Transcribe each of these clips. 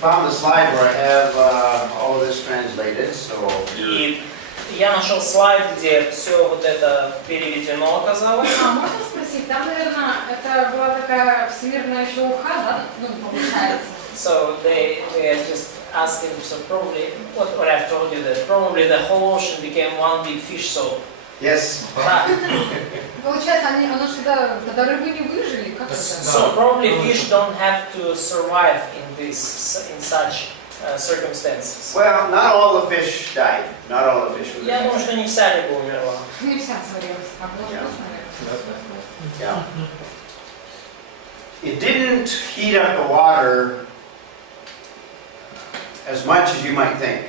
found the slide where I have all of this translated, so И я нашел слайд, где все вот это переведено оказалось. А можно спросить, там, наверное, это была такая всемирная шелуха, да? Ну, получается. So they are just asking, so probably what I've told you, that probably the whole ocean became one big fish. So yes. Получается, оно что-то, тогда рыбы не выжили, как это? So probably fish don't have to survive in such circumstances. Well, not all the fish died. Not all the fish were Я думаю, что не вся рыба умерла. Не вся сварилась, а было Yeah. вкусно. Yeah. It didn't heat up the water as much as you might think.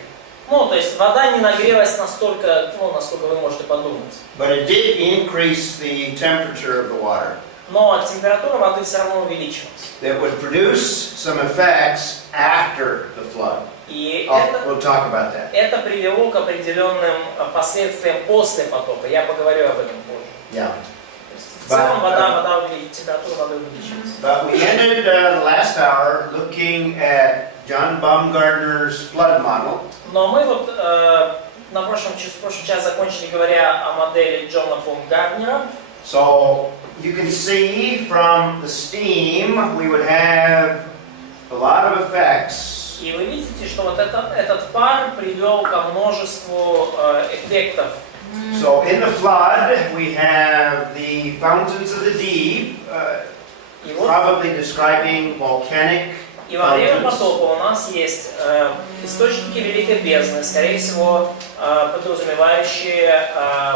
Ну, то есть вода не нагрелась настолько, ну, насколько вы можете подумать. But it did increase the temperature of the water. Но температура воды все равно увеличилась. That would produce some effects after the flood. И We'll talk about that. это привело к определенным последствиям после потопа. Я поговорю об этом позже. Yeah. В целом температура воды увеличилась. But we ended the last hour looking at John Baumgartner's flood model. Но мы вот на прошлом час закончили, говоря о модели Джона Баумгартнера. So you can see from the steam we would have a lot of effects. И вы видите, что вот этот пар привел ко множеству эффектов. So in the flood we have the fountains of the deep, probably describing volcanic. И во время потопа у нас есть источники великой бездны, скорее всего, подразумевающие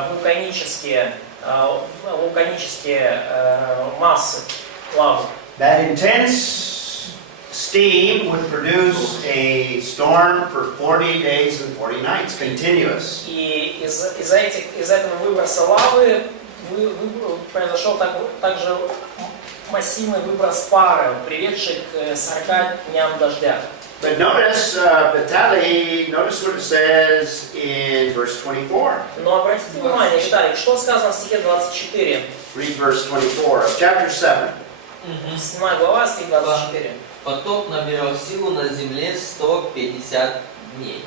вулканические массы лавы. That intense steam would produce a storm for 40 days and 40 nights, continuous. И из этого выброса лавы произошел также массивный выброс пара, приведший к 40 дням дождя. But notice, Vitaly, notice what it says in verse 24. Но обратите внимание, Виталик, что сказано в стихе 24? Read verse 24 of chapter 7. 7 глава, стих 24. Потоп набирал силу на земле 150 дней.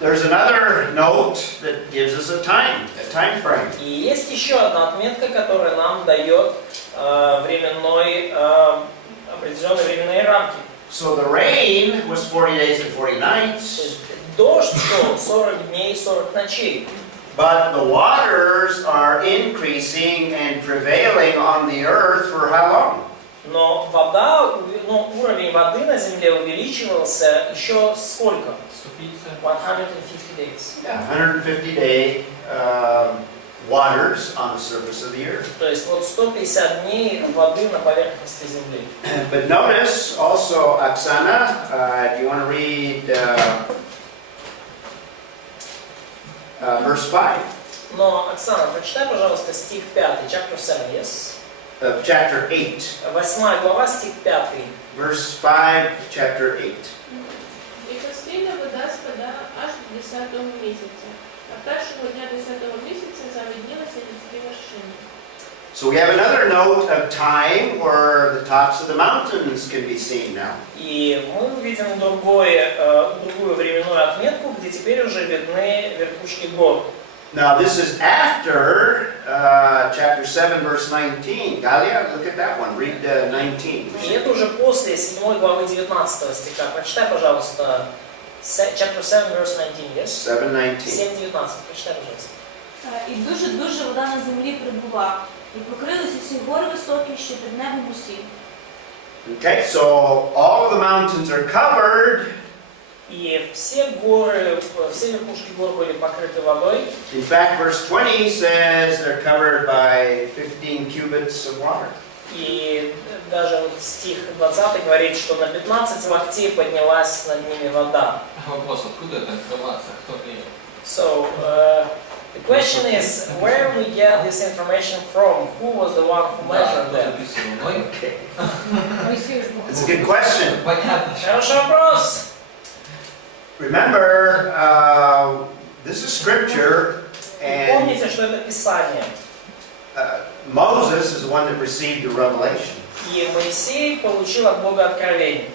There's another note that gives us a time frame. И есть еще одна отметка, которая нам дает определенные временные рамки. So the rain was 40 days and 40 То nights. есть дождь шел 40 дней и 40 ночей. But the waters are increasing and prevailing on the earth for how long? Но уровень воды на земле увеличивался еще сколько? 150 days. Yeah, 150-day waters on the surface of the earth. То есть вот 150 дней воды на поверхности земли. But notice also, Oksana, do you want to read verse 5? Но, Оксана, прочитай, пожалуйста, стих 5, chapter 7, yes? Of chapter 8. 8 глава, стих 5. Verse 5, chapter 8. И постійна вода спада аж до 10-го місяця, а першого дня 10-го місяця завиднілися людські вершини. So we have another note of time where the tops of the mountains can be seen now. И мы видим другую временную отметку, где теперь уже видны верхушки гор. Now this is after chapter 7, verse 19. Galia, look at that one. Read 19. И это уже после 7 главы 19 стиха. Прочитай, пожалуйста, chapter 7, verse 19, yes? 7:19. 7:19, прочитай, пожалуйста. І дуже-дуже вода на землі прибула, і покрилися всі гори високі, що під небом усі. Okay, so all of the mountains are covered. И все верхушки гор были покрыты водой. In fact, verse 20 says they're covered by 15 cubits of water. И даже вот стих 20 говорит, что на 15 локтей поднялась над ними вода. Вопрос, откуда эта информация? Кто принял? So, the question is, where we get this information from? Who was the one who measured that? It's a good question. Понятно. Хороший вопрос. Remember, this is scripture, and Помните, что это Писание. Moses is the one that received the revelation. И Моисей получил от Бога откровение.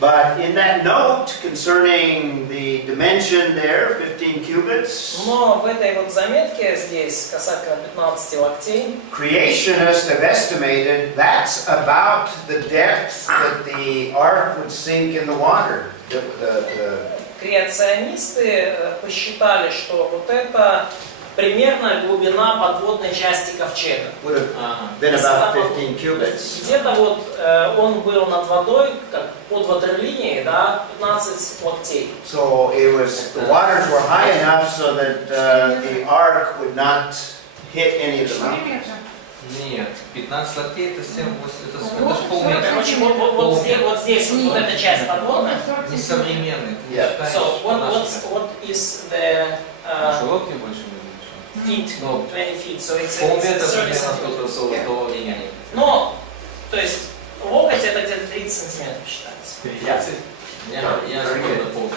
But in that note concerning the dimension there, 15 cubits, Но в этой вот заметке здесь, касательно 15 локтей, creationists have estimated that's about the depth that the ark would sink in the water. креационисты посчитали, что вот это примерно глубина подводной части ковчега. Would have been about 15 cubits. Где-то вот он был над водой, как под ватерлинией, да, 15 локтей. So it was, the waters were high enough so that the ark would not hit any of the 4 mountains. метра. Нет, 15 локтей это 7, это ж полметра. Короче, вот здесь вот эта часть подводная. Несовременный. Yeah. So what is the Широкий больше feet, Ну, 20 feet, so it's полметра 30 примерно centimeters. того времени. Но, то есть, локоть это где-то 30 сантиметров считается. Я примерно пол.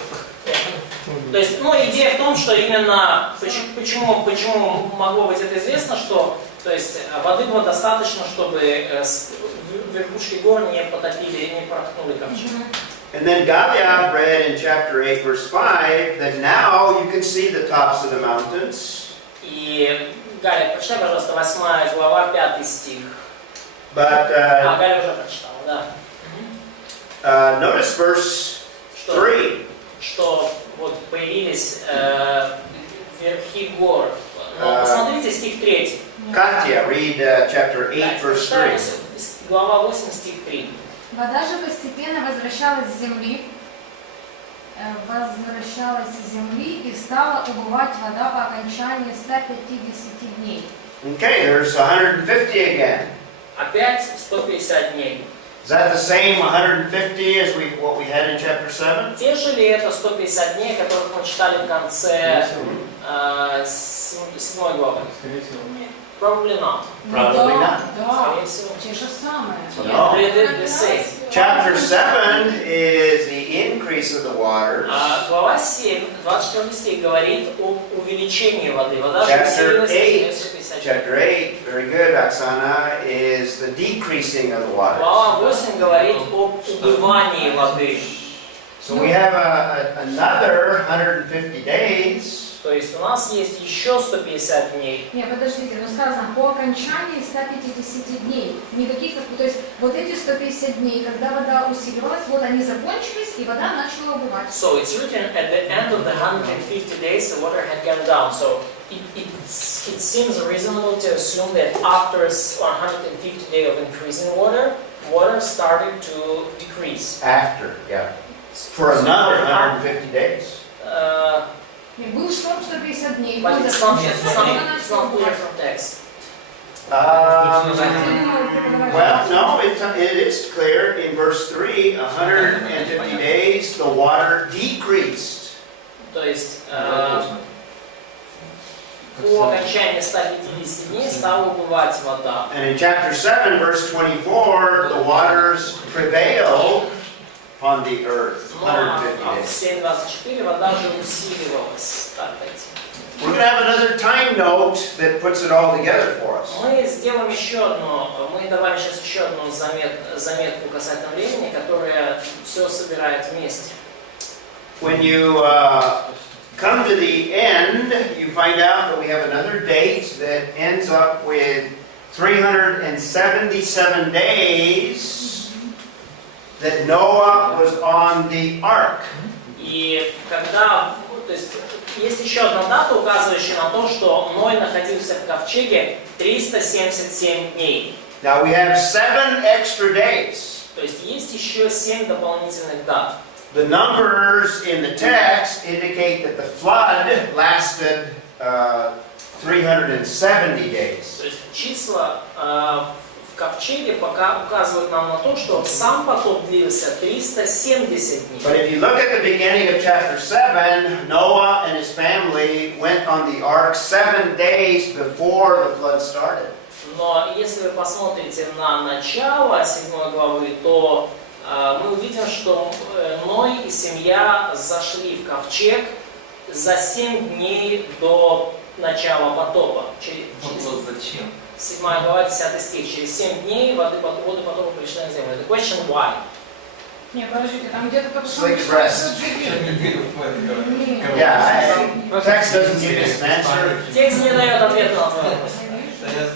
То есть, ну, идея в том, что именно, почему могло быть это известно, что, то есть, воды было достаточно, чтобы верхушки гор не потопили, не проткнули ковчег. And then Galia read in chapter 8, verse 5, that now you can see the tops of the mountains. И, Галя, прочитай, пожалуйста, 8 глава, 5 стих. But Галя уже прочитала, да. notice verse 3. Что вот появились верхи гор. Но посмотрите стих 3. Katya, read chapter 8, verse 3. Глава 8, стих 3. Вода же постепенно возвращалась с земли, и стала убывать вода по окончании 150 дней. Okay, there's 150 again. Опять 150 дней. Is that the same 150 as what we had in chapter 7? Те же ли это 150 дней, которых мы читали в конце 7 главы? Probably not. Probably not. Да, Скорее всего. те же самые. No. The same. Chapter 7 is the increase of the waters. Глава 7, 24 стих говорит об увеличении воды. Вода же Chapter усилилась 8, 150 дней. chapter 8, very good, Oksana, is the decreasing of the waters. Глава 8 говорит об убывании воды. So we have another 150 days. То есть у нас есть еще 150 дней. Не, подождите, но сказано по окончании 150 дней. Никаких, то есть вот эти 150 дней, когда вода усиливалась, вот они закончились, и вода начала убывать. So it's written at the end of the 150 days the water had gone down. So it seems reasonable to assume that after 150 days of increasing water started to decrease. After, yeah. For another 150 days. Был шторм 150 дней. But it's not clear from text. Well, no, it is clear in verse 3, 150 days, the water decreased. То есть по окончании 150 дней стала убывать вода. And in chapter 7, verse 24, the waters prevailed upon the earth. Ну а 150 days. в 7:24 вода же усиливалась. Так, We're going to have another time note that puts it all together for us. мы сделаем еще одну, мы добавим сейчас еще одну заметку касательно времени, которая все собирает вместе. When you come to the end, you find out that we have another date that ends up with 377 days that Noah was on the ark. И когда, то есть, есть еще одна дата, указывающая на то, что Ной находился в ковчеге 377 дней. Now we have 7 extra days. То есть есть еще 7 дополнительных дат. The numbers in the text indicate that the flood lasted 370 days. То есть числа в ковчеге пока указывают нам на то, что сам потоп длился 370 дней. But if you look at the beginning of chapter 7, Noah and his family went on the ark 7 days before the flood started. Но если вы посмотрите на начало 7 главы, то мы увидим, что Ной и семья зашли в ковчег за 7 дней до начала потопа. Вот зачем? 7 глава, 10 стих. Через 7 дней воды потопа пришли на землю. The question why? Не, подождите, там где-то только Slick dress. Yeah, text doesn't give us an answer, Текст не дает ответа на твой вопрос.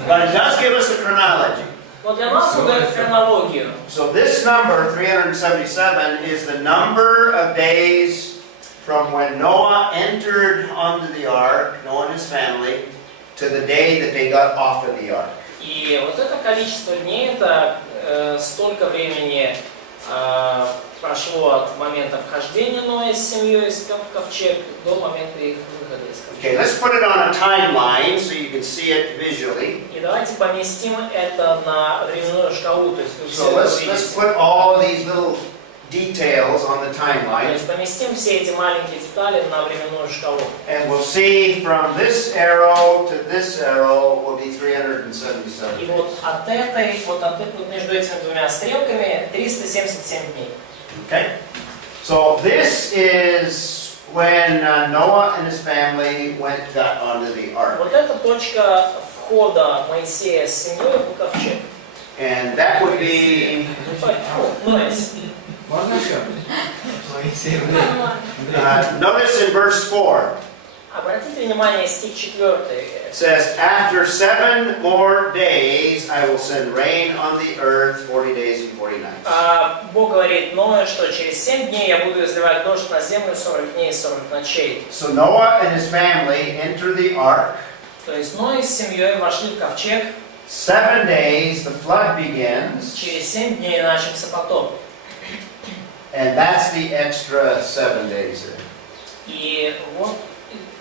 but it does give us a chronology. Но для нас он дает хронологию. So this number, 377, is the number of days from when Noah entered onto the ark, Noah and his family, to the day that they got off of the ark. И вот это количество дней, это столько времени прошло от момента вхождения Ноя с семьей в ковчег до момента их выхода из Okay, ковчега. let's put it on a timeline so you can see it visually. И давайте поместим это на временную шкалу, то есть вы все So это let's увидите. put all these little details on the То timeline, есть поместим все эти маленькие детали на временную шкалу. and we'll see from this arrow to this arrow will be И 377. вот вот между этими двумя стрелками 377 дней. Okay? So this is when Noah and his family got onto the ark. Вот это точка входа Моисея с семьей в ковчег. And that would be, Можно еще? notice in verse 4, Обратите внимание, стих 4. it says, After 7 more days I will send rain on the earth 40 days and 40 nights. Бог говорит Ноя, что через 7 дней я буду изливать дождь на землю 40 дней и 40 ночей. So Noah and his family enter the ark. То есть Ной с семьей вошли в ковчег, 7 days the flood begins, через 7 дней начался потоп. and that's the extra 7 days there. И вот,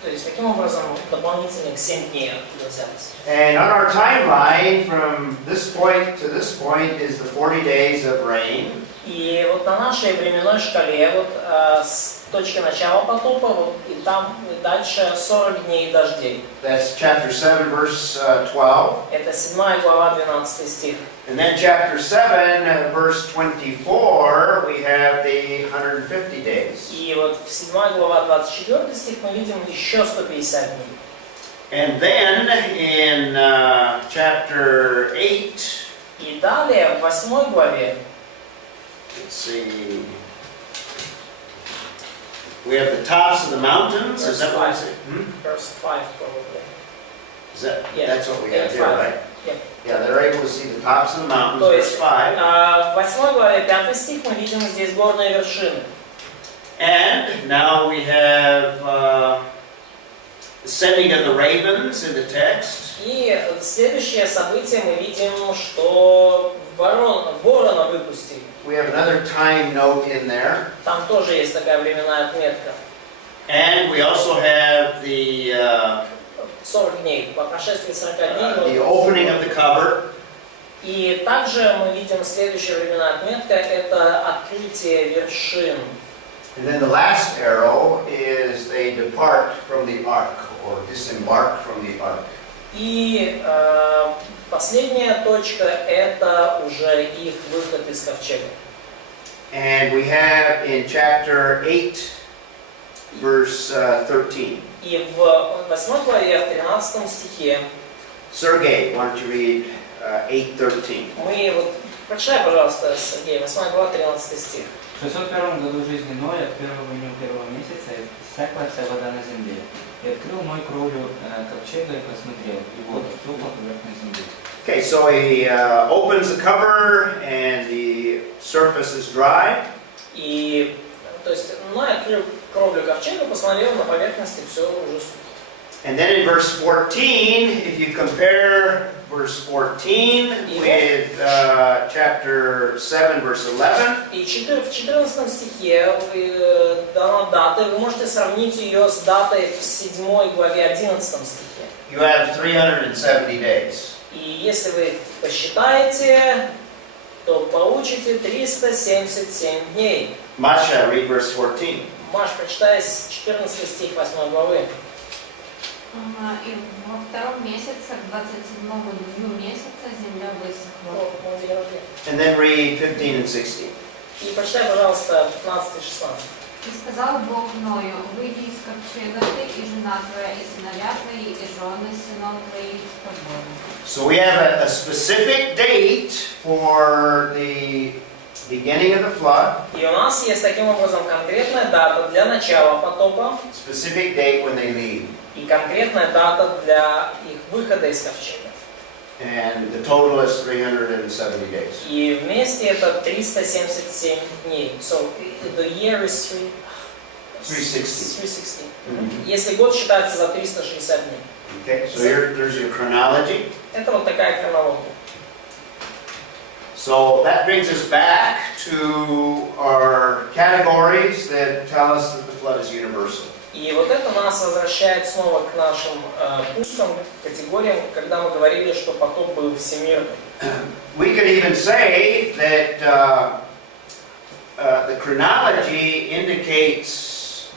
то есть таким образом дополнительных 7 дней оттуда взялись. And on our timeline, from this point to this point is the 40 days of rain. И вот на нашей временной шкале, вот с точки начала потопа, вот, и там и дальше 40 дней дождей. That's chapter 7, verse 12. Это 7 глава, 12 стих. And then chapter 7, verse 24, we have the 150 days. И вот в 7 глава, 24 стих мы видим еще 150 дней. And then in chapter 8, И далее, в 8 главе, let's see, we have the tops of the mountains. Is that what I say? verse 5 probably. Is that, Yeah. that's what we have here, 5. right? Yeah. Yeah, they're able to see the tops of the mountains, То verse есть, 5. в 8 главе, 5 стих, мы видим здесь горные вершины. And now we have the sending of the ravens in the text. И следующее событие мы видим, что ворона выпустили. We have another time note in there. Там тоже есть такая временная отметка. And we also have the 40 дней. По прошествии 40 дней. the opening of the cover. И также мы видим следующая временная отметка. Это открытие вершин. And then the last arrow is they depart from the ark or disembark from the ark. И последняя точка – это уже их выход из ковчега. And we have in chapter 8, verse 13. И в 8 главе, в 13 стихе, Sergey, why don't you read 8:13? мы вот, прочитай, пожалуйста, Сергей, 8 глава, 13 стих. В 601 году жизни Ноя, от первого дня первого месяца, иссякла вся вода на земле. И открыл Ной кровлю ковчега и посмотрел, и вот отсохла поверхность земли. Okay, so he opens the cover and the surface is dry. И, то есть, Ной открыл кровлю ковчега, посмотрел на поверхность, и все уже сухо. And then in verse 14, if you compare verse 14 with chapter 7, verse 11, И в 14 стихе дана дата, вы можете сравнить ее с датой в 7 главе 11 стихе. you have 370 days. И если вы посчитаете, то получите 377 дней. Masha, read verse 14. Маш, прочитай 14 стих 8 главы. И во втором месяце, к 27-му дню месяца, земля высохла. Мой день рождения. And then read 15 and 16. И прочитай, пожалуйста, 15 и 16. И сказал Бог Ною: выйди из ковчега ты, и жена твоя, и сыновья твои, и жены сынов твоих с тобой. So we have a specific date for the beginning of the flood, И у нас есть таким образом конкретная дата для начала потопа specific date when they leave. и конкретная дата для их выхода из ковчега. And the total is 370 days. И вместе это 377 дней. So the year is 360. 360. Mhm. Если год считается за 360 дней. Okay, so there's your chronology. Это вот такая хронология. So that brings us back to our categories that tell us that the flood is universal. И вот это нас возвращает снова к нашим пунктам, категориям, когда мы говорили, что потоп был всемирным. We could even say that the chronology indicates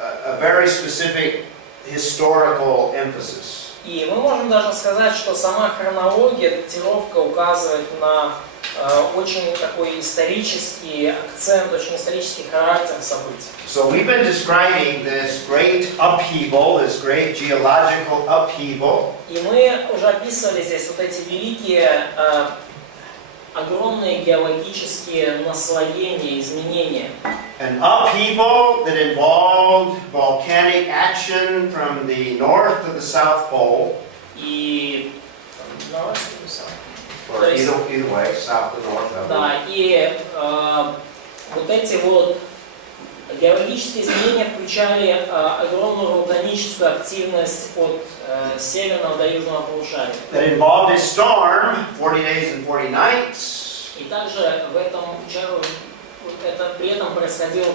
a very specific historical emphasis. И мы можем даже сказать, что сама хронология, датировка указывает на очень такой исторический акцент, очень исторический характер событий. So we've been describing this great upheaval, this great geological upheaval. И мы уже описывали здесь вот эти великие, огромные геологические наслоения, изменения. An upheaval that involved volcanic action from the north to the south pole, И or either way, south to north. да, и вот эти вот геологические изменения включали огромную вулканическую активность от северного до южного полушария. That involved a storm, 40 days and 40 nights. И также в этом при этом происходил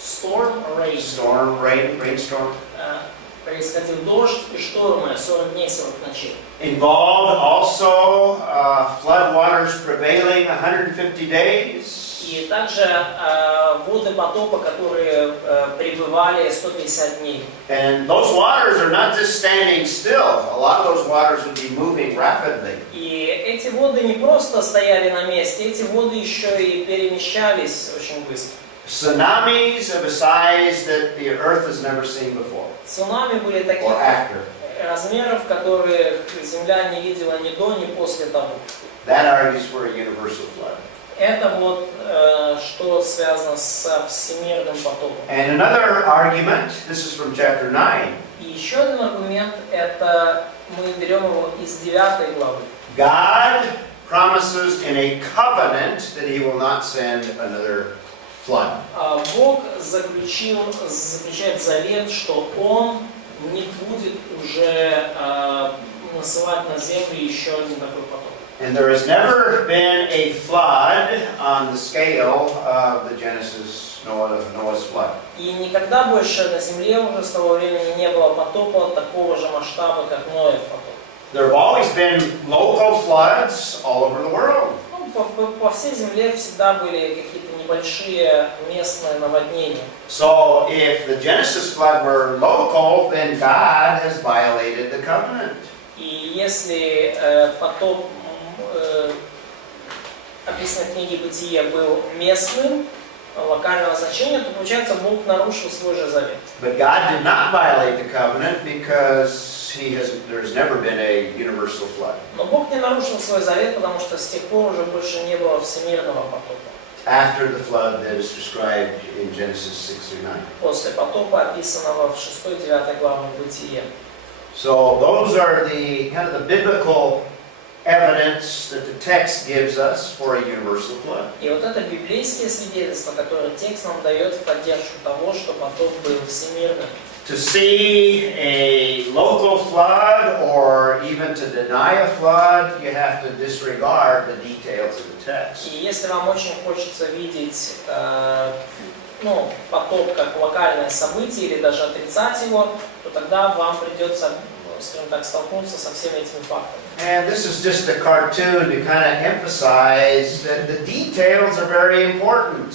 Storm, rainstorm. Происходил дождь и штормы 40 дней, 40 ночей. Involved also flood waters prevailing 150 days. И также воды потопа, которые пребывали 150 дней. And those waters are not just standing still. A lot of those waters would be moving rapidly. И эти воды не просто стояли на месте, эти воды еще и перемещались очень быстро. Tsunamis of a size that the earth has never seen before, Цунами были таких or after. размеров, которые Земля не видела ни до, ни после того. That argues for a universal flood. Это вот что связано со всемирным потопом. And another argument, this is from chapter 9. И еще один аргумент, это мы берем его из 9 главы. God promises in a covenant that he will not send another flood. Бог заключает завет, что Он не будет уже насылать на землю еще один такой потоп. And there has never been a flood on the scale of the Noah's flood. И никогда больше на земле уже с того времени не было потопа такого же масштаба, как Ноев потоп. There have always been local floods all over the world. По всей земле всегда были какие-то небольшие местные наводнения. So if the Genesis flood were local, then God has violated the covenant. И если потоп, описанный в книге Бытия, был местным, локального значения, то получается Бог нарушил свой же завет. But God did not violate the covenant because there's never been a universal flood. Но Бог не нарушил свой завет, потому что с тех пор уже больше не было всемирного потопа. After the flood that is described in Genesis 6-9. После потопа, описанного в 6-9 главах Бытия. So those are the kind of the biblical evidence that the text gives us for a universal flood. И вот это библейские свидетельства, которые текст нам дает в поддержку того, что потоп был всемирным. To see a local flood or even to deny a flood, you have to disregard the details of the text. И если вам очень хочется видеть потоп как локальное событие или даже отрицать его, то тогда вам придется, скажем так, столкнуться со всеми этими фактами. And this is just a cartoon to kind of emphasize that the details are very important.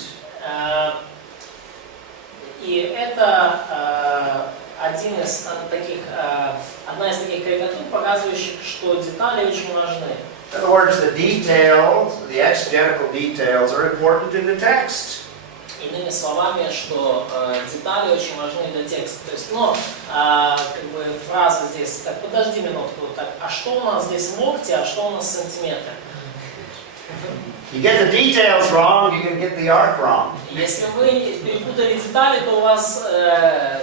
И это одна из таких карикатур, показывающих, что детали очень важны. In other words, the details, the exegetical details are important in the text. Иными словами, что детали очень важны для текста. То есть, фраза здесь, так, подожди минутку, так, а что у нас здесь локти, а что у нас сантиметры? You get the details wrong, you can get the ark wrong. Если вы перепутали детали, то у вас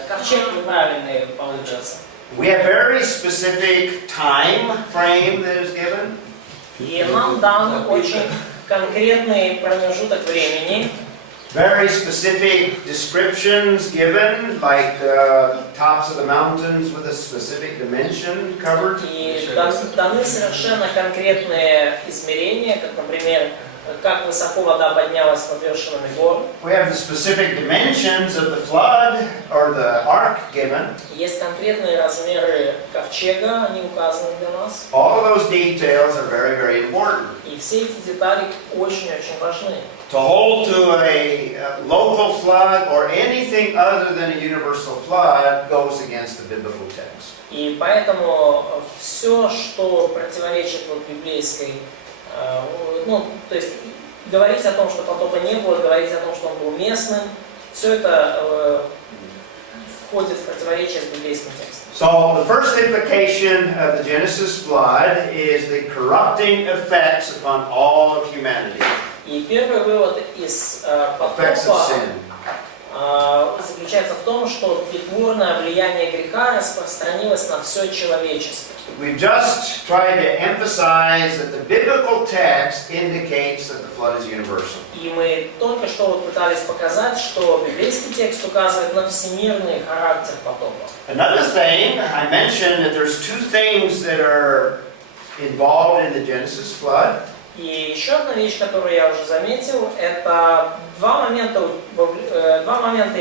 ковчег неправильный получится. We have very specific time frame that is given. И нам дан очень конкретный промежуток времени. Very specific descriptions given, like tops of the mountains with a specific dimension covered. И даны совершенно конкретные измерения, как, например, как высоко вода поднялась над вершинами гор. We have the specific dimensions of the flood or the ark given. Есть конкретные размеры ковчега, они указаны для нас. All of those details are very, very important. И все эти детали очень-очень важны. To hold to a local flood or anything other than a universal flood goes against the biblical text. И поэтому все, что противоречит вот библейской, то есть говорить о том, что потопа не было, говорить о том, что он был местным, все это входит в противоречие с библейским текстом. So the first implication of the Genesis flood is the corrupting effects upon all of humanity. И первый вывод из Effects of потопа sin. заключается в том, что тлетворное влияние греха распространилось на все человечество. We've just tried to emphasize that the biblical text indicates that the flood is universal. И мы только что вот пытались показать, что библейский текст указывает на всемирный характер потопа. Another thing, I mentioned that there's two things that are involved in the Genesis flood. И еще одна вещь, которую я уже заметил, это два момента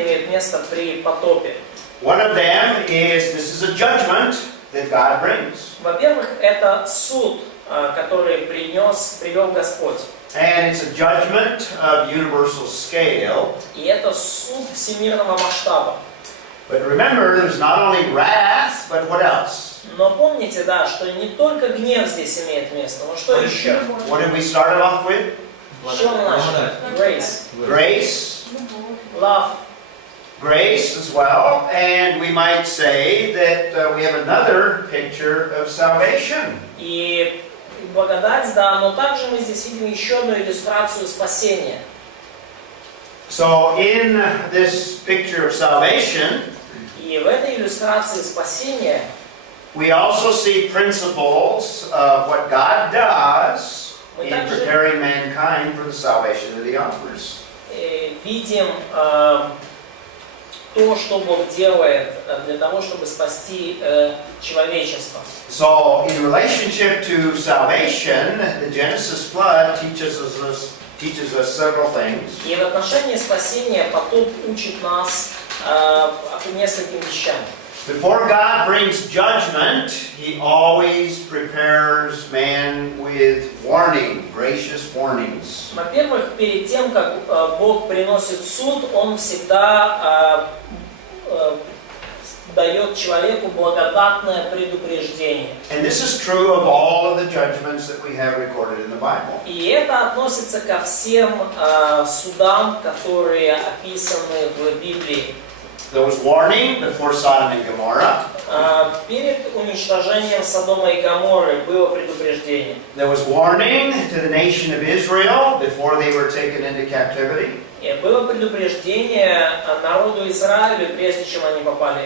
имеют место при потопе. One of them is this is a judgment that God brings. Во-первых, это суд, который привел Господь. And it's a judgment of universal scale. И это суд всемирного масштаба. But remember, there's not only wrath, but what else? Но помните, да, что не только гнев здесь имеет место, но что еще? What did we start off with? Что мы начали? Grace. Grace. Love. Grace as well. And we might say that we have another picture of salvation. И благодать, да, но также мы здесь видим еще одну иллюстрацию спасения. So in this picture of salvation, И в этой иллюстрации спасения we also see principles of what God does in preparing mankind for the salvation that He offers. Видим то, что Бог делает для того, чтобы спасти человечество. So in relationship to salvation, the Genesis flood teaches us several things. И в отношении спасения потоп учит нас нескольким вещам. Before God brings judgment, He always prepares man with warning, gracious warnings. Во-первых, перед тем, как Бог приносит суд, Он всегда дает человеку благодатное предупреждение. And this is true of all of the judgments that we have recorded in the Bible. И это относится ко всем судам, которые описаны в Библии. There was warning before Sodom and Gomorrah. Перед уничтожением Содома и Гоморры было предупреждение. There was warning to the nation of Israel before they were taken into captivity. И было предупреждение народу Израиля, прежде чем они попали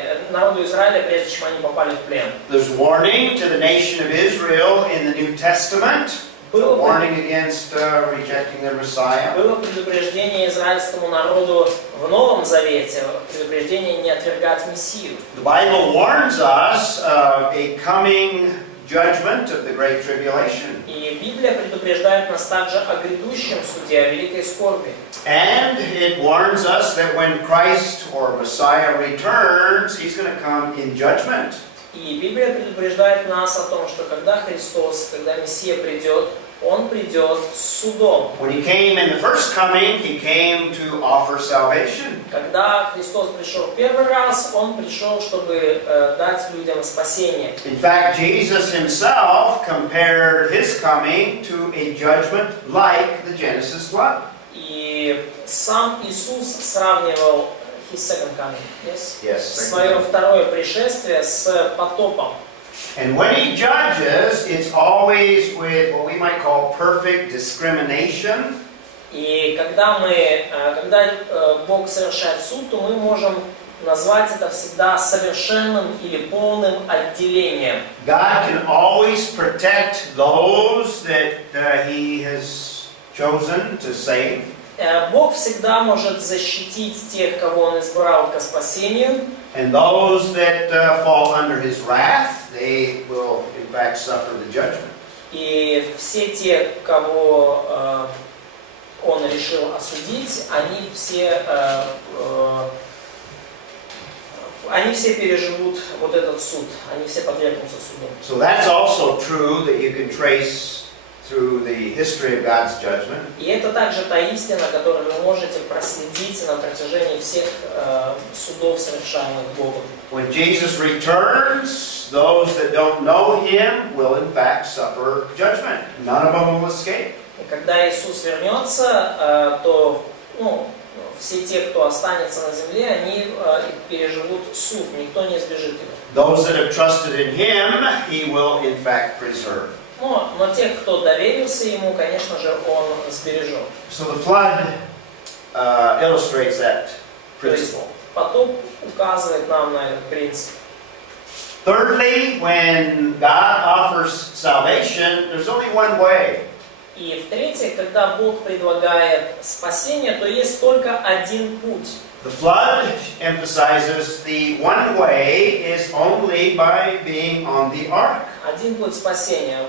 в плен. There's warning to the nation of Israel in the New Testament. A warning against rejecting their Messiah. Было предупреждение израильскому народу в Новом Завете, предупреждение не отвергать Мессию. The Bible warns us of a coming judgment of the Great Tribulation. И Библия предупреждает нас также о грядущем суде, о великой скорби. And it warns us that when Christ or Messiah returns, He's going to come in judgment. И Библия предупреждает нас о том, что когда Мессия придет, Он придет с судом. When He came in the first coming, He came to offer salvation. Когда Христос пришел в первый раз, Он пришел, чтобы дать людям спасение. In fact, Jesus Himself compared His coming to a judgment like the Genesis flood. И сам Иисус сравнивал His second coming, Yes, свое второе пришествие с потопом. And when he judges, it's always with what we might call perfect discrimination. И когда Бог совершает суд, то мы можем назвать это всегда совершенным или полным отделением. God can always protect those that he has chosen to save. Бог всегда может защитить тех, кого Он избрал ко спасению. And those that fall under his wrath, they will in fact suffer the judgment. И все те, кого Он решил осудить, они все переживут вот этот суд, они все подвергнутся суду. So that's also true that you can trace through the history of God's judgment. И это также та истина, которую вы можете проследить на протяжении всех судов, совершаемых Богом. When Jesus returns, those that don't know him will in fact suffer judgment. None of them will escape. И когда Иисус вернется, то все те, кто останется на земле, они переживут суд, никто не избежит его. Those that have trusted in him, he will in fact preserve. Но тех, кто доверился ему, конечно же, он сбережет. So the flood illustrates that principle. Потоп указывает нам на этот принцип. Thirdly, when God offers salvation, there's only one way. И в-третьих, когда Бог предлагает спасение, то есть только один путь. The flood emphasizes the one way is only by being on the ark. Один путь спасения.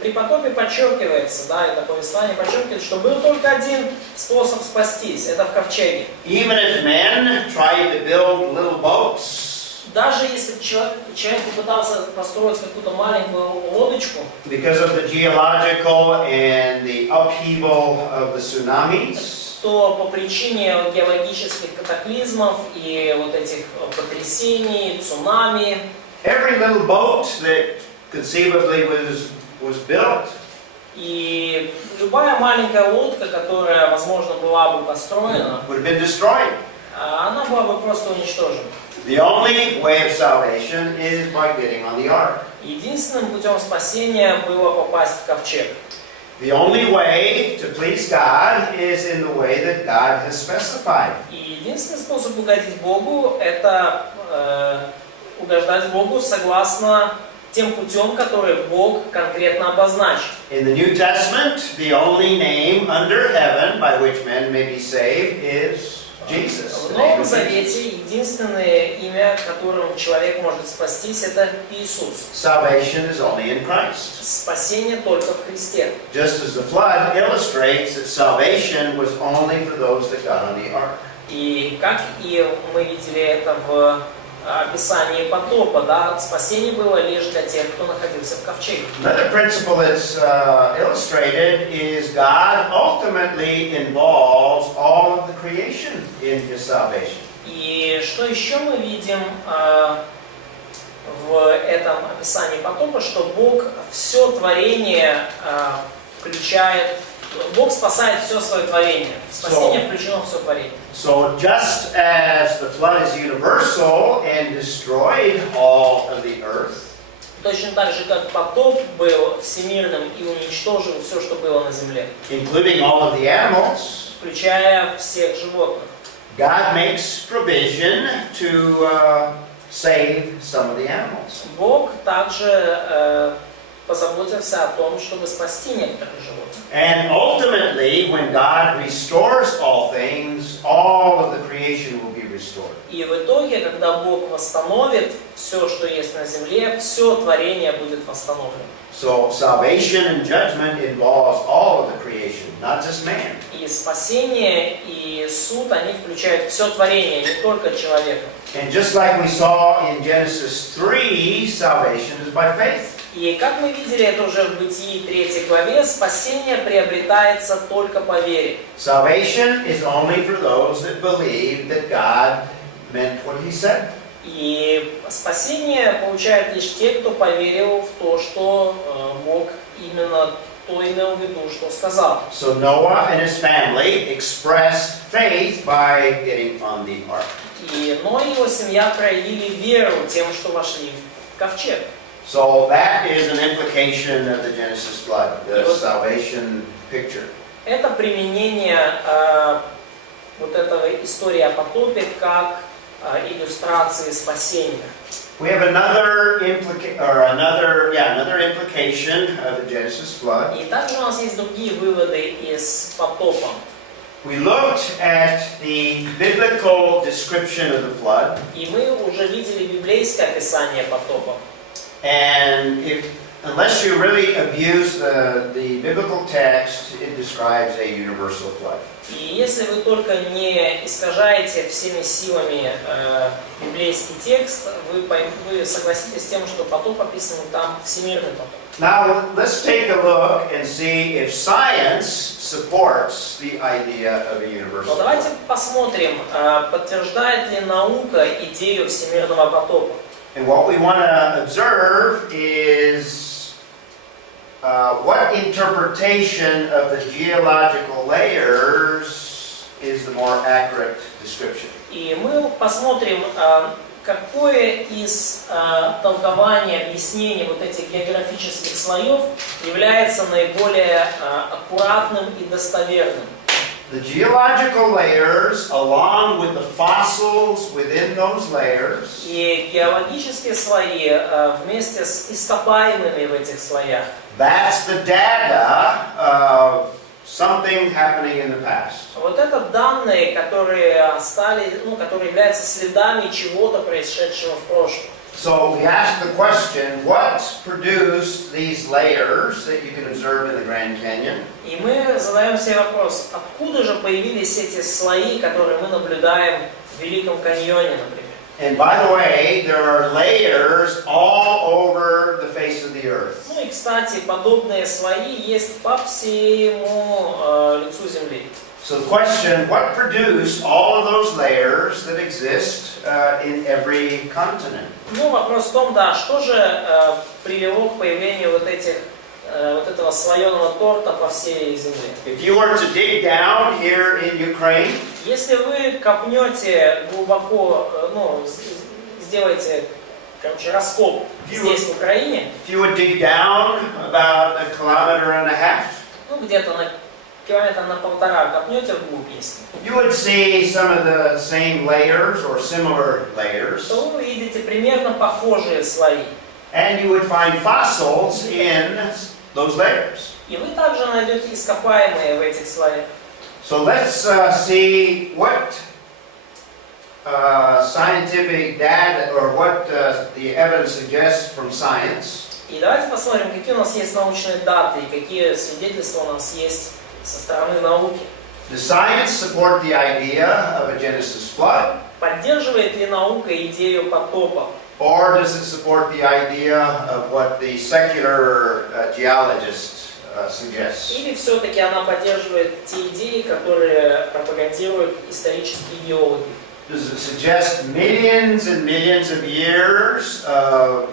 При потопе подчеркивается, это повествование подчеркивает, что был только один способ спастись, это в ковчеге. Even if men tried to build little boats, даже если человек попытался построить какую-то маленькую лодочку, because of the geological and the upheaval of the tsunamis, то по причине геологических катаклизмов и вот этих потрясений, цунами, every little boat that conceivably was built, и любая маленькая лодка, которая, возможно, была бы построена, would have been destroyed. она была бы просто уничтожена. The only way of salvation is by getting on the ark. Единственным путем спасения было попасть в ковчег. The only way to please God is in the way that God has specified. И единственный способ угодить Богу – это угождать Богу согласно тем путем, который Бог конкретно обозначил. In the New Testament, the only name under heaven by which men may be saved is Jesus. В Новом Завете единственное имя, которым человек может спастись, это Иисус. Salvation is only in Christ. Спасение только в Христе. Just as the flood illustrates that salvation was only for those that got on the ark. И как и мы видели это в описании потопа, спасение было лишь для тех, кто находился в ковчеге. Another principle that's illustrated is God ultimately involves all of the creation in His salvation. И что еще мы видим в этом описании потопа, что Бог все творение включает, Бог спасает все свое творение. Спасение включено в все творение. So just as the flood is universal and destroyed all of the earth, Точно так же, как потоп был всемирным и уничтожил все, что было на земле, including all of the animals, включая всех животных. God makes provision to save some of the animals. Бог также позаботился о том, чтобы спасти некоторых животных. And ultimately, when God restores all things, all of the creation will be restored. И в итоге, когда Бог восстановит все, что есть на земле, все творение будет восстановлено. So salvation and judgment involves all of the creation, not just man. И спасение, и суд, они включают все творение, не только человека. And just like we saw in Genesis 3, salvation is by faith. И как мы видели это уже в Бытии 3 главе, спасение приобретается только по вере. Salvation is only for those that believe that God meant what He said. И спасение получают лишь те, кто поверил в то, что Бог именно то имел в виду, что сказал. So Noah and his family expressed faith by getting on the ark. И Ной и его семья проявили веру тем, что вошли в ковчег. So that is an implication of the Genesis flood, the salvation picture. Это применение вот этой истории о потопе как иллюстрации спасения. We have another implication of the Genesis flood. И также у нас есть другие выводы из потопа. We looked at the biblical description of the flood. И мы уже видели библейское описание потопа. And unless you really abuse the biblical text, it describes a universal flood. И если вы только не искажаете всеми силами библейский текст, вы согласитесь с тем, что потоп описан там всемирный потоп. Now let's take a look and see if science supports the idea of a universal Но давайте flood. посмотрим, подтверждает ли наука идею всемирного потопа. And what we want to observe is what interpretation of the geological layers is the more accurate description. И мы посмотрим, какое из толкований, объяснений вот этих географических слоев является наиболее аккуратным и достоверным. The geological layers, along with the fossils within those layers, И геологические слои вместе с ископаемыми в этих слоях, that's the data of something happening in the past. вот это данные, которые которые являются следами чего-то, происшедшего в прошлом. So we ask the question, what produced these layers that you can observe in the Grand Canyon? И мы задаем себе вопрос, откуда же появились эти слои, которые мы наблюдаем в Великом каньоне, например. And by the way, there are layers all over the face of the earth. Ну и, кстати, подобные слои есть по всему лицу Земли. So the question, what produced all of those layers that exist in every continent? Ну, вопрос в том, да, что же привело к появлению вот этого слоеного торта по всей Земле. If you were to dig down here in Ukraine, Если вы копнете глубоко, сделаете, раскоп здесь, в Украине, if you would dig down about 1.5 kilometers, где-то на километра на 1,5 копнете вглубь, если, you would see some of the same layers or similar layers, то вы увидите примерно похожие слои. and you would find fossils in those layers. И вы также найдете ископаемые в этих слоях. So let's see what scientific data or what the evidence suggests from science. И давайте посмотрим, какие у нас есть научные даты и какие свидетельства у нас есть со стороны науки. Does science support the idea of a Genesis flood? Поддерживает ли наука идею потопа? Or does it support the idea of what the secular geologists suggest? Или все-таки она поддерживает те идеи, которые пропагандируют исторические геологи? Does it suggest millions and millions of years of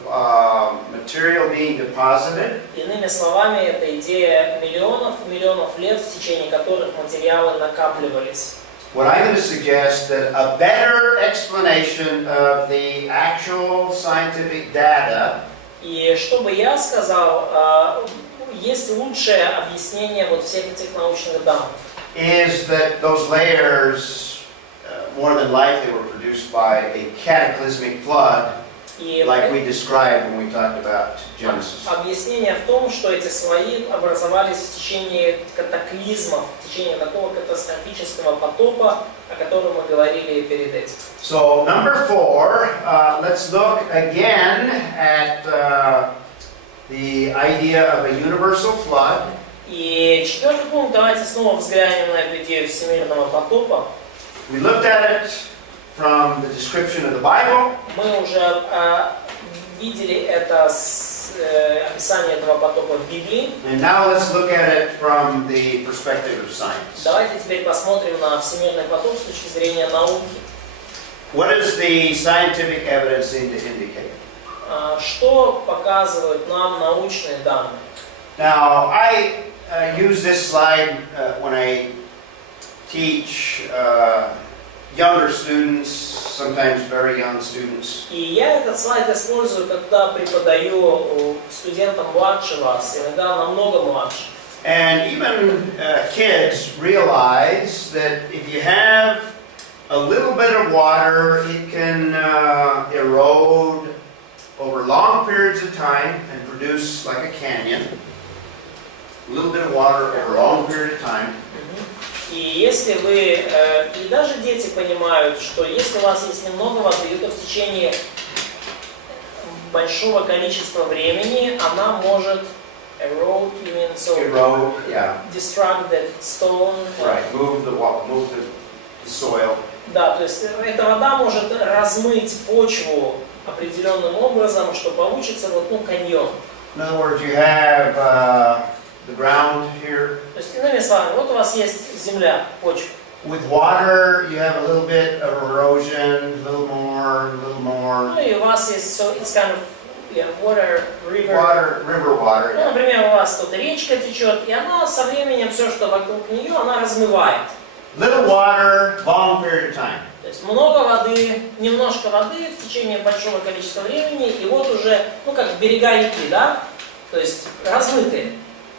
material being deposited? Иными словами, это идея миллионов лет, в течение которых материалы накапливались. What I'm going to suggest that a better explanation of the actual scientific data И что бы я сказал, есть лучшее объяснение вот всех этих научных данных. is that those layers more than likely were produced by a cataclysmic flood И like we described when we talked about Genesis. объяснение в том, что эти слои образовались в течение катаклизмов, в течение такого катастрофического потопа, о котором мы говорили перед этим. So number 4, let's look again at the idea of a universal flood. И четвертый пункт, давайте снова взглянем на эту идею всемирного потопа. We looked at it from the description of the Bible. Мы уже видели это описание этого потопа в Библии. And now let's look at it from the perspective of science. Давайте теперь посмотрим на всемирный потоп с точки зрения науки. What does the scientific evidence seem to indicate? Что показывают нам научные данные? Now, I use this slide when I teach younger students sometimes very young students. И я этот слайд использую, когда преподаю студентам младше вас, иногда намного младше. And even kids realize that if you have a little bit of water, it can erode over long periods of time and produce like a canyon. A little bit of water over a long period of time. И если вы, и даже дети понимают, что если у вас есть немного воды, то в течение большого количества времени она может erode, you mean, so Erode, yeah. destruct that stone. Right, move the soil. Да, то есть эта вода может размыть почву определенным образом, что получится вот, ну, каньон. In other words, you have the ground here. То есть, иными словами, вот у вас есть земля, почва. With water, you have a little bit of erosion, a little more, a little more. Ну и у вас есть, so it's kind of, yeah, water, river. River water, Ну, yeah. например, у вас тут речка течет, и она со временем все, что вокруг нее, она размывает. Little water, long period of time. То есть много воды, немножко воды в течение большого количества времени, и вот уже, ну как берега реки, да? То есть размытые.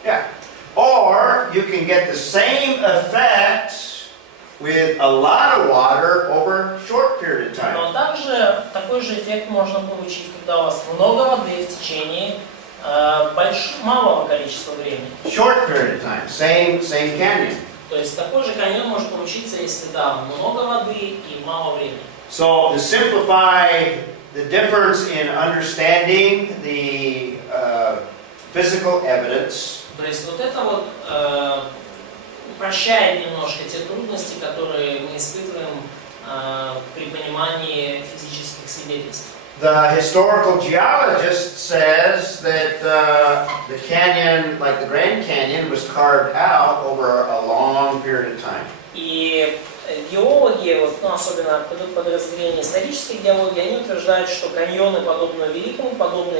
Yeah. Or you can get the same effect with a lot of water over a short period of time. Но также такой же эффект можно получить, когда у вас много воды в течение малого количества времени. Short period of time, same canyon. То есть такой же каньон может получиться, если да, много воды и мало времени. So to simplify the difference in understanding the physical evidence, То есть вот это вот упрощает немножко те трудности, которые мы испытываем при понимании физических свидетельств. the historical geologist says that the canyon, like the Grand Canyon, was carved out over a long period of time. И геологи, вот, ну, особенно подразделения исторической геологии, они утверждают, что каньоны, подобные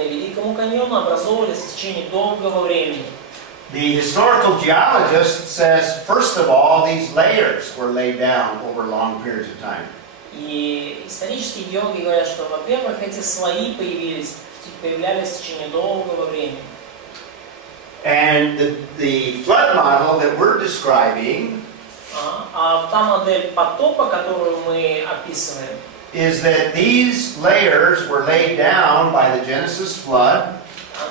Великому каньону, образовывались в течение долгого времени. The historical geologist says, first of all, these layers were laid down over long periods of time. И исторические геологи говорят, что, во-первых, эти слои появлялись в течение долгого времени. And the flood model that we're describing А та модель потопа, которую мы описываем, is that these layers were laid down by the Genesis flood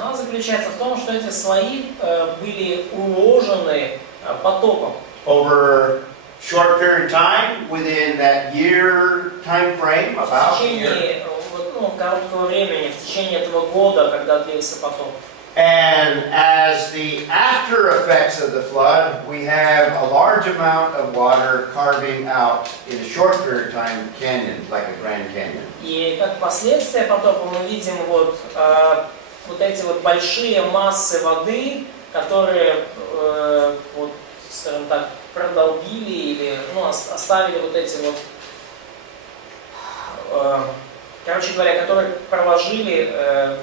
она заключается в том, что эти слои были уложены потопом. over short period of time, within that year time frame, В about a year. течение короткого времени, в течение этого года, когда длился потоп. And as the after effects of the flood, we have a large amount of water carving out in a short period of time canyons, like a Grand Canyon. И как последствия потопа мы видим вот эти вот большие массы воды, которые, вот, скажем так, продолбили или оставили вот эти вот, короче говоря, которые проложили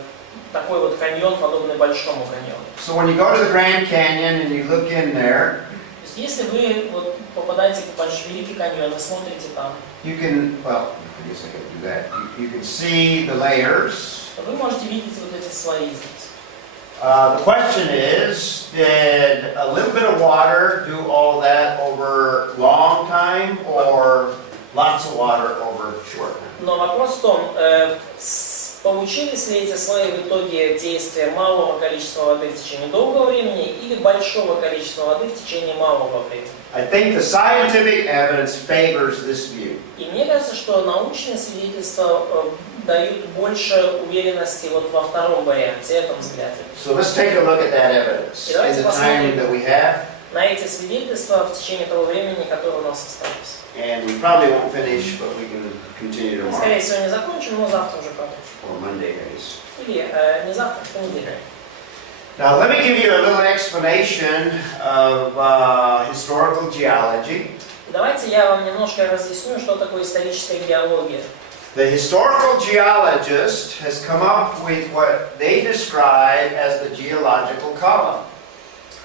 такой вот каньон, подобный большому каньону. So when you go to the Grand Canyon and you look in there, То есть если вы вот попадаете в большой Великий каньон и смотрите там, you can, well, I guess I can do that. You can see the layers. то вы можете видеть вот эти слои здесь. The question is, did a little bit of water do all that over long time or lots of water over short time? Но вопрос в том, получились ли эти слои в итоге действия малого количества воды в течение долгого времени или большого количества воды в течение малого времени. I think the scientific evidence favors this view. И мне кажется, что научные свидетельства дают больше уверенности вот во втором варианте, этом взгляде. So let's take a look at that evidence in the time that we have. На эти свидетельства в течение того времени, которое у нас осталось. And we probably won't finish, but we can continue Мы, tomorrow. скорее всего, не закончим, но завтра уже продолжим. Or Monday, I guess. Или не завтра, в понедельник. Now let me give you a little explanation of historical geology. Давайте я вам немножко разъясню, что такое историческая геология. The historical geologist has come up with what they describe as the geological column.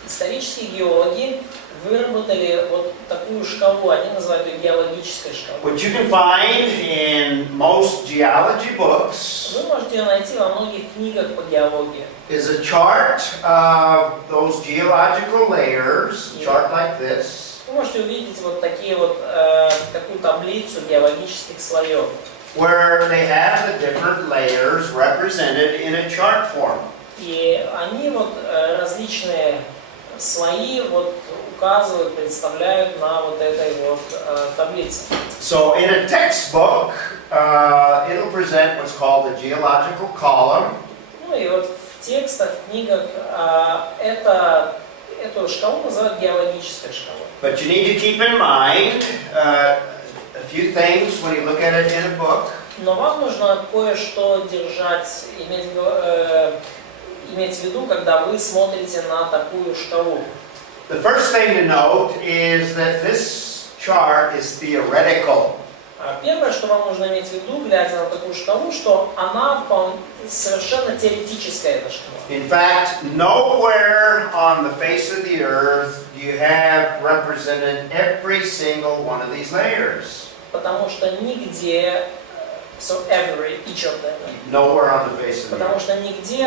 Исторические геологи выработали вот такую шкалу, они называют ее геологической шкалой. Which you can find in most geology books. Вы можете ее найти во многих книгах по геологии. Is a chart of those geological layers, a chart like this, Вы можете увидеть вот такие вот, такую таблицу геологических слоев, where they have the different layers represented in a chart form. и они вот различные слои вот указывают, представляют на вот этой вот таблице. So in a textbook, it'll present what's called the geological column. Ну и вот в текстах, в книгах эту шкалу называют геологической шкалой. But you need to keep in mind a few things when you look at it in a book. Но вам нужно кое-что держать, иметь в виду, когда вы смотрите на такую шкалу. The first thing to note is that this chart is theoretical. Первое, что вам нужно иметь в виду, глядя на такую шкалу, что она совершенно теоретическая, эта шкала. In fact, nowhere on the face of the earth do you have represented every single one of these layers. Потому что нигде, each of them, Nowhere on the face of the потому earth. что нигде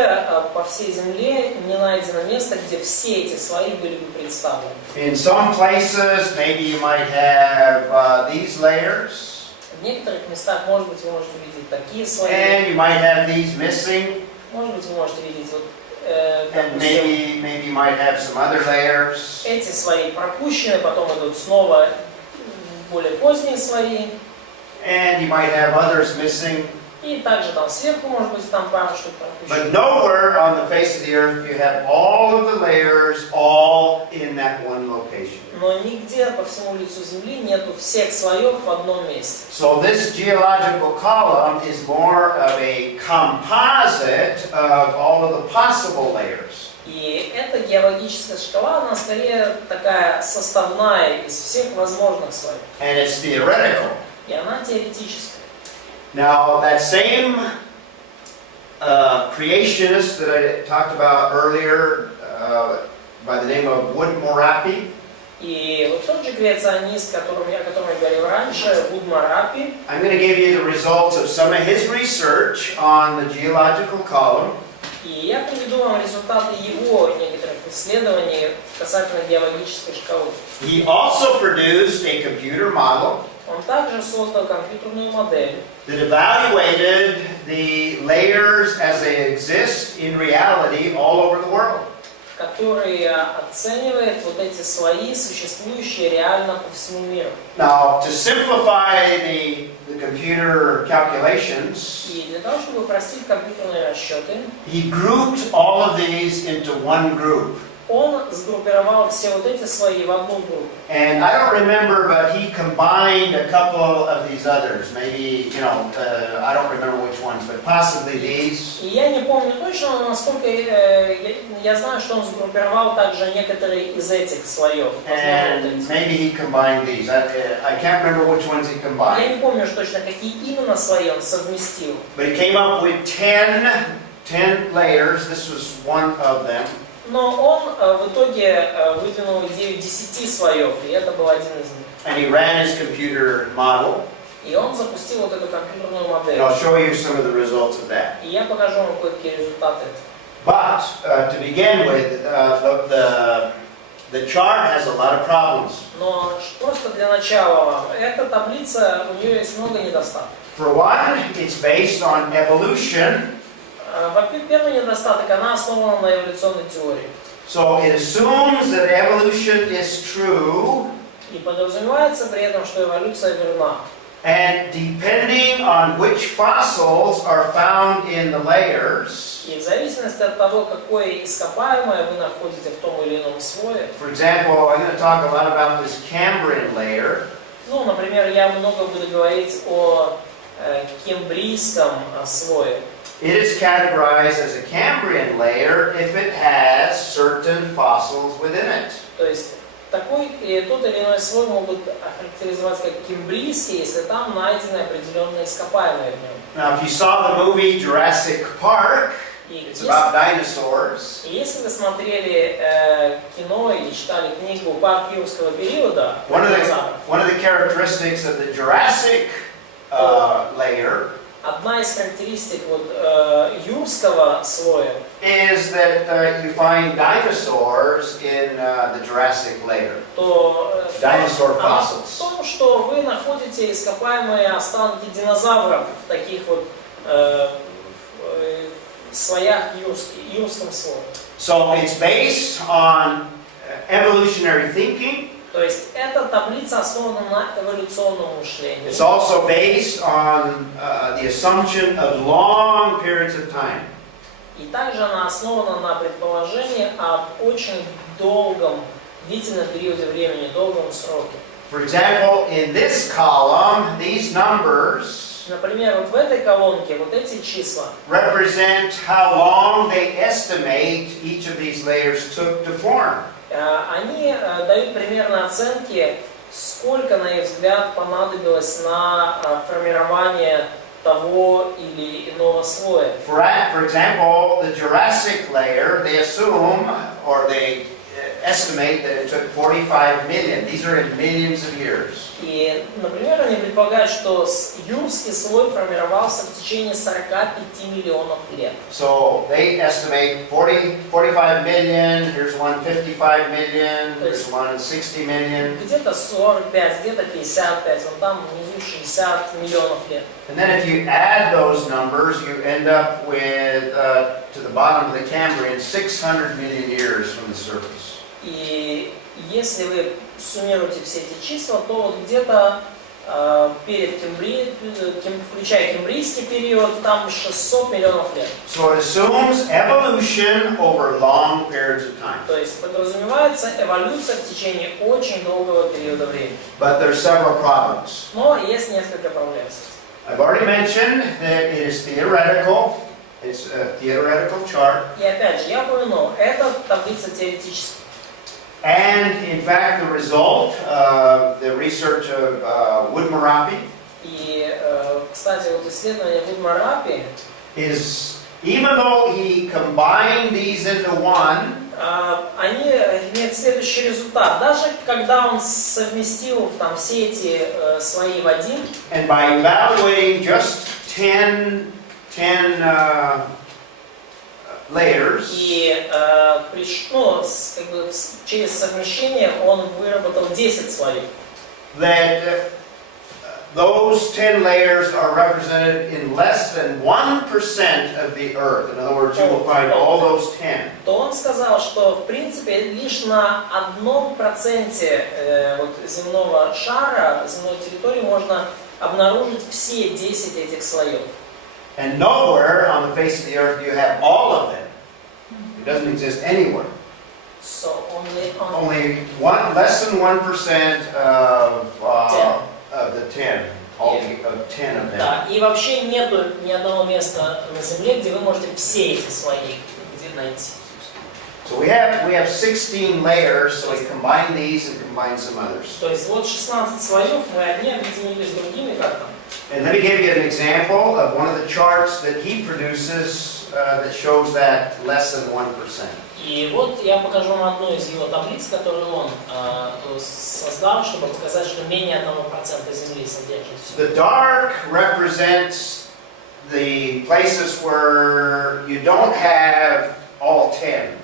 по всей земле не найдено место, где все эти слои были бы представлены. In some places, maybe you might have these layers, В некоторых местах, может быть, вы можете видеть такие слои, and you might have these missing, может быть, вы можете видеть вот, and допустим, maybe you might have some other layers. эти слои пропущены, потом идут снова более поздние слои, And you might have others missing, и также там сверху, может быть, там пару штук but пропущено. nowhere on the face of the earth you have all of the layers all in that one location. Но нигде по всему лицу Земли нету всех слоев в одном месте. So this geological column is more of a composite of all of the possible layers. И эта геологическая шкала, она скорее такая составная из всех возможных слоев. And it's theoretical. И она теоретическая. Now that same creationist that I talked about earlier by the name of Wood-Morapi, И вот тот же креационист, о котором я говорил раньше, Вуд-Мораpi, I'm going to give you the results of some of his research on the geological column. и я приведу вам результаты его некоторых исследований касательно геологической шкалы. He also produced a computer model Он также создал компьютерную модель, that evaluated the layers as they exist in reality all over the world. который оценивает вот эти слои, существующие реально по всему миру. Now, to simplify the computer calculations, И для того, чтобы упростить компьютерные расчеты, he grouped all of these into one group. он сгруппировал все вот эти слои в одну группу. And I don't remember, but he combined a couple of these others. Maybe, I don't remember which ones, but possibly these. И я не помню точно, но насколько я знаю, что он сгруппировал также некоторые из этих слоев. And maybe he combined these. I can't remember which ones he Я combined. не помню точно, какие именно слои он совместил. But he came up with 10 layers. This was one of them. Но он в итоге выдвинул идею 10 слоев, и это был один из них. And he ran his computer model. И он запустил вот эту компьютерную модель. And I'll show you some of the results of that. И я покажу вам кое-какие результаты. But to begin with, the chart has a lot of problems. Но просто для начала, эта таблица, у нее есть много недостатков. For one, it's based on evolution. Во-первых, первый недостаток, она основана на эволюционной теории. So it assumes that evolution is true, И подразумевается при этом, что эволюция верна. and depending on which fossils are found in the layers, И в зависимости от того, какое ископаемое вы находите в том или ином слое, for example, I'm going to talk a lot about this Cambrian layer. ну, например, я много буду говорить о кембрийском слое. It is categorized as a Cambrian layer if it has certain fossils within it. То есть такой тот или иной слой могут охарактеризовать как кембрийский, если там найдены определенные ископаемые в нем. Now, if you saw the movie Jurassic Park, И It's about dinosaurs. если вы смотрели кино или читали книгу «Парк юрского периода», One of the characteristics of the Jurassic layer одна из характеристик вот, юрского слоя is that you find dinosaurs in the Jurassic layer. то Dinosaur в fossils. том, что вы находите ископаемые останки динозавров в таких вот слоях юрском слое. So it's based on evolutionary thinking. То есть эта таблица основана на эволюционном мышлении. It's also based on the assumption of long periods of time. И также она основана на предположении об очень долгом, длительном периоде времени, долгом сроке. For example, in this column, these numbers Например, вот в этой колонке вот эти числа represent how long they estimate each of these layers took to form. они дают примерно оценки, сколько, на их взгляд, понадобилось на формирование того или иного слоя. For example, the Jurassic layer, they assume, or they estimate that it took 45 million. These are in millions of years. И, например, они предполагают, что юрский слой формировался в течение 45 миллионов лет. So they estimate 45 million, here's one 55 million, there's one 60 million. Где-то 45, где-то 55, вон там внизу 60 миллионов лет. And then if you add those numbers, you end up with, to the bottom of the Cambrian, 600 million years from the surface. И если вы суммируете все эти числа, то вот где-то перед включая кембрийский период, там 600 миллионов лет. So it assumes evolution over long periods of time. То есть подразумевается эволюция в течение очень долгого периода времени. But there are several problems. Но есть несколько проблем. I've already mentioned that it is theoretical. It's a theoretical chart. И опять же, я упомянул, это таблица теоретическая. And in fact, the result of the research of Woodmarapi И, кстати, вот исследование Вудмарапи, is, even though he combined these into one, они имеют следующий результат. Даже когда он совместил там все эти слои в один, and by evaluating just 10 layers, и как бы, через совмещение он выработал 10 слоев. that those 10 layers are represented in less than 1% of the earth. In other words, you will find all those 10. То он сказал, что в принципе лишь на 1% вот, земного шара, земной территории можно обнаружить все 10 этих слоев. And nowhere on the face of the earth do you have all of them. It doesn't exist anywhere. So Only less than 1% of the 10. All of 10 of them. Да, и вообще нету ни одного места на Земле, где вы можете все эти слои где найти. So we have 16 layers, so we combine these and combine some others. То есть вот 16 слоев, мы одни объединили с другими, как там. And let me give you an example of one of the charts that he produces that shows that less than 1%. И вот я покажу вам одну из его таблиц, которую он создал, чтобы показать, что менее 1% Земли содержится. The dark represents the places where you don't have all 10.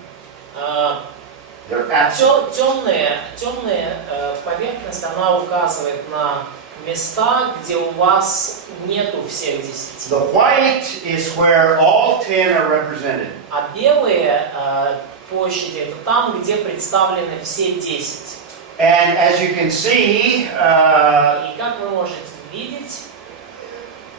They're absent. Темная поверхность, она указывает на места, где у вас нету всех 10. The white is where all 10 are represented. А белые площади это там, где представлены все 10. And as you can see, И как вы можете видеть,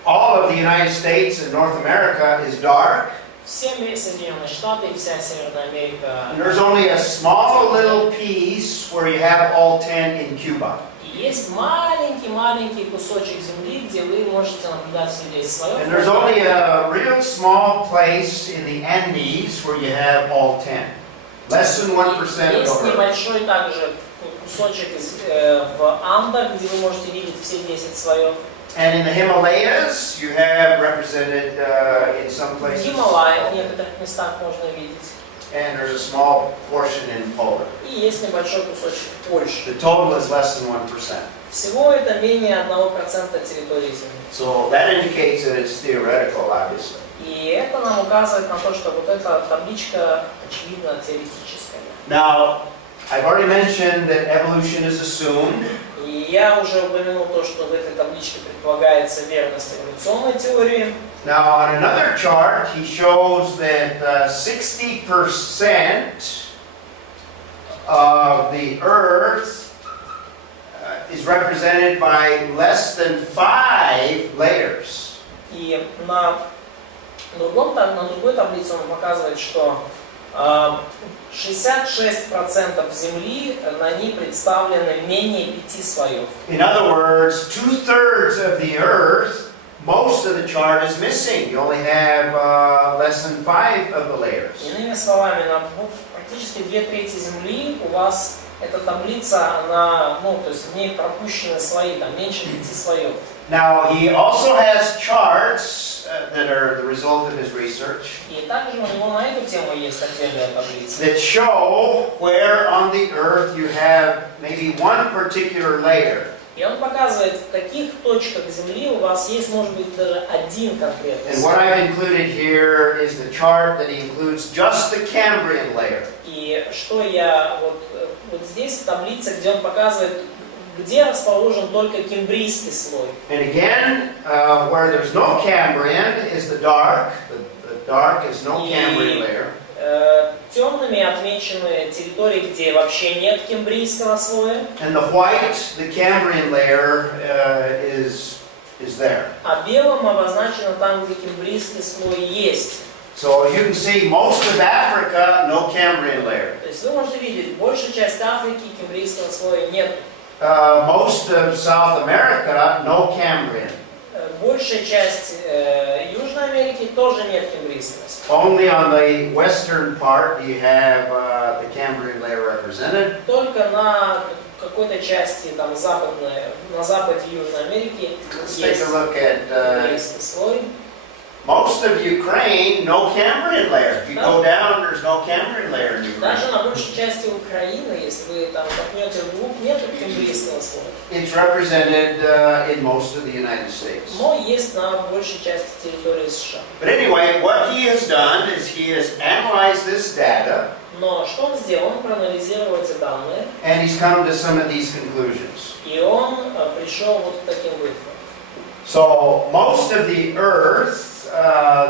all of the United States and North America is dark. все Соединенные Штаты и вся Северная Америка. And there's only a small little piece where you have all 10 in Cuba. И есть маленький кусочек земли, где вы можете наблюдать все 10 слоев. And there's only a real small place in the Andes where you have all 10. Less than 1% of Есть the earth. небольшой также кусочек в Андах, где вы можете видеть все 10 слоев. And in the Himalayas, you have represented in some В places. Гималаях в некоторых местах можно видеть. And there's a small portion in Poland. И есть небольшой кусочек в Польше. The total is less than 1%. Всего это менее 1% территории Земли. So that indicates that it's theoretical, obviously. И это нам указывает на то, что вот эта табличка, очевидно, теоретическая. Now, I've already mentioned that evolution is assumed. И я уже упомянул то, что в этой табличке предполагается верность эволюционной теории. Now, on another chart, he shows that 60% of the Earth is represented by less than 5 layers. И на другой таблице он показывает, что 66% Земли, на ней представлены менее 5 слоев. In other words, 2/3 of the Earth, most of the chart is missing. You only have less than 5 of the layers. Иными словами, практически 2/3 Земли у вас эта таблица, она, то есть в ней пропущены слои, там меньше 5 слоев. Now, he also has charts that are the result of his research И также у него на эту тему есть отдельная таблица, that show where on the Earth you have maybe one particular layer. и он показывает, в каких точках Земли у вас есть, может быть, даже один конкретный And what слой. I've included here is the chart that includes just the Cambrian layer. И что я вот здесь в таблице, где он показывает, где расположен только кембрийский слой. And again, where there's no Cambrian is the dark. The dark is no Cambrian layer. Темными отмечены территории, где вообще нет кембрийского слоя, And the white, the Cambrian layer, is there. а белым обозначено там, где кембрийский слой есть. So you can see most of Africa, no Cambrian layer. То есть вы можете видеть, большая часть Африки кембрийского слоя нет. Most of South America, no Cambrian. Большая часть Южной Америки тоже нет кембрийского слоя. Only on the western part do you have the Cambrian layer represented. Только на какой-то части, там, на западе Южной Америки Let's есть take a look at кембрийский слой. most of Ukraine, no Cambrian layer. If you go down, there's no Cambrian layer in Ukraine. Даже на большей части Украины, если вы там копнете вглубь, нет кембрийского слоя. It's represented in most of the United States. Но есть на большей части территории США. But anyway, what he has done is he has analyzed this data Но что он сделал? Он проанализировал эти данные, and he's come to some of these conclusions. и он пришел вот к таким выводам. So most of the Earth,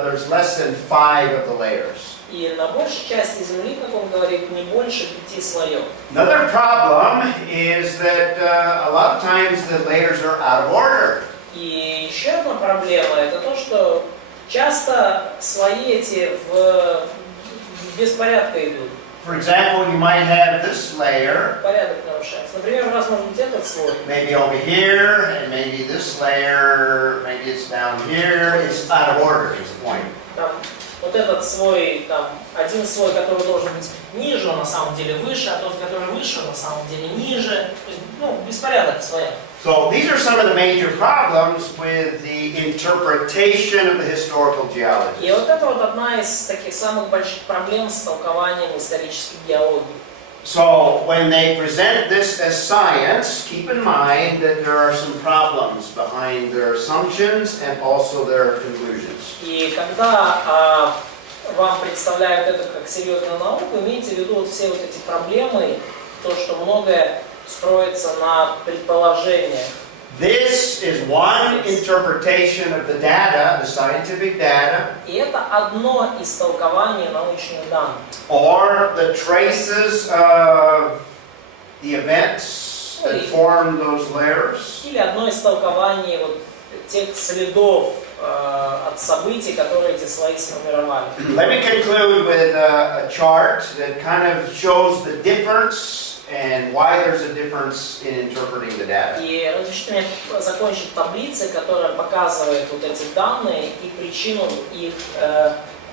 there's less than 5 of the layers. И на большей части Земли, как он говорит, не больше 5 слоев. Another problem is that a lot of times the layers are out of order. И еще одна проблема – это то, что часто слои эти в беспорядке идут. For example, you might have this layer, Порядок нарушается. Например, у вас может быть этот слой. maybe over here, and maybe this layer, maybe it's down here. It's out of order is the point. Там, вот этот слой, там, один слой, который должен быть ниже, он на самом деле выше, а тот, который выше, на самом деле ниже. То есть, беспорядок в слоях. So these are some of the major problems with the interpretation of the historical geology. И вот это вот одна из таких самых больших проблем с толкованием исторической геологии. So when they present this as science, keep in mind that there are some problems behind their assumptions and also their conclusions. И когда вам представляют это как серьезную науку, имейте в виду вот все вот эти проблемы, то, что многое строится на предположениях. This is one interpretation of the data, the scientific data, И это одно из толкований научных данных. or the traces of the events that formed those layers. Или одно из толкований вот тех следов от событий, которые эти слои сформировали. Let me conclude with a chart that kind of shows the difference and why there's a difference in interpreting the data. И разрешите мне закончить таблицей, которая показывает вот эти данные и причину их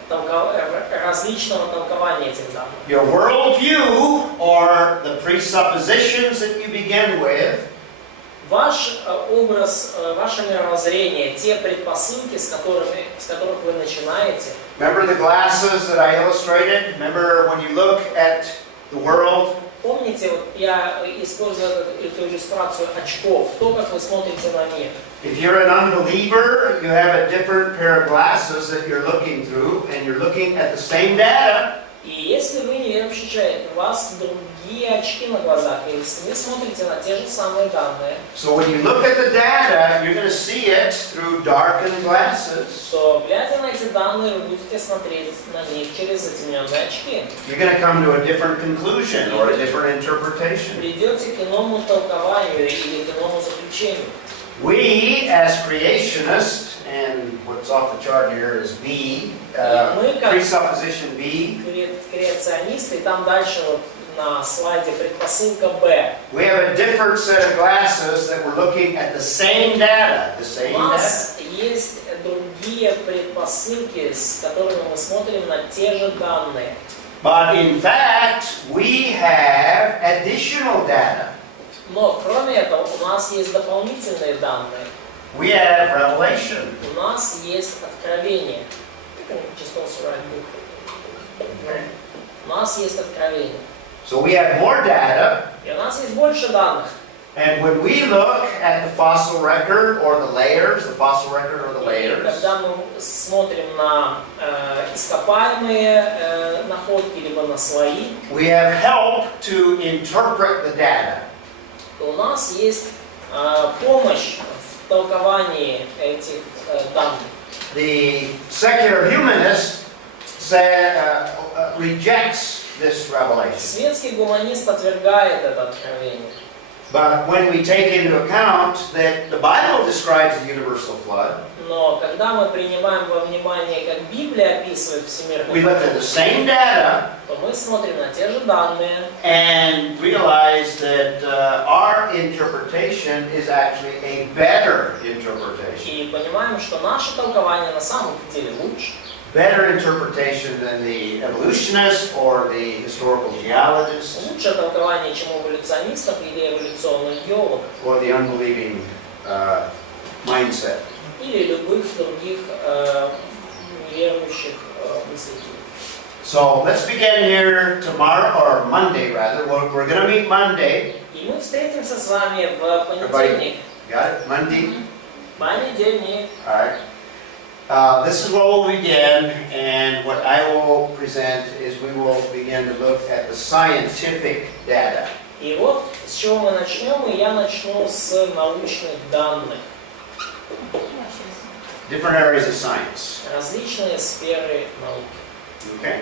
различного толкования этих данных. Your worldview, or the presuppositions that you begin with, Ваш образ, ваше мировоззрение, те предпосылки, с которых вы начинаете. remember the glasses that I illustrated? Remember when you look at the world? Помните, вот я использую эту иллюстрацию очков, то, как вы смотрите на мир. If you're an unbeliever, you have a different pair of glasses that you're looking through, and you're looking at the same data. И если вы неверующий человек, у вас другие очки на глазах, и вы смотрите на те же самые данные, So when you look at the data, you're going to see it through darkened glasses. то, глядя на эти данные, вы будете смотреть на них через затемненные очки. You're going to come to a different conclusion or a different interpretation. Придете к иному толкованию или к иному заключению. We, as creationists, and what's off the chart here is B, presupposition B. Креационисты, и там дальше вот на слайде предпосылка Б. We have a different set of glasses that we're looking at the same data. The same У data. нас есть другие предпосылки, с которыми мы смотрим на те же данные. But in fact, we have additional data. Но кроме этого, у нас есть дополнительные данные. We have revelation. У нас есть откровение. У нас есть откровение. So we have more data. И у нас есть больше данных. And when we look at the fossil record or the layers, the fossil record or the И layers, когда мы смотрим на ископаемые находки, либо на слои, we have help to interpret the data. то у нас есть помощь в толковании этих данных. The secular humanist rejects this revelation. Светский гуманист отвергает это откровение. But when we take into account that the Bible describes the universal flood, Но когда мы принимаем во внимание, как Библия описывает we всемирный look at the same data то мы смотрим на те же данные and realize that our interpretation is actually a better interpretation. и понимаем, что наше толкование на самом деле лучше. Better interpretation than the evolutionists or the historical geologists Лучшее толкование, чем у эволюционистов или эволюционных геологов, or the unbelieving mindset. или любых других неверующих мыслителей. So let's begin here tomorrow, or Monday rather. We're going to meet Monday. И мы встретимся с вами в понедельник. Got it? Monday? Понедельник. All right. This is where we'll begin, and what I will present is we will begin to look at the scientific data. И вот с чего мы начнем, и я начну с научных данных. Different areas of science. Различные сферы науки. Okay?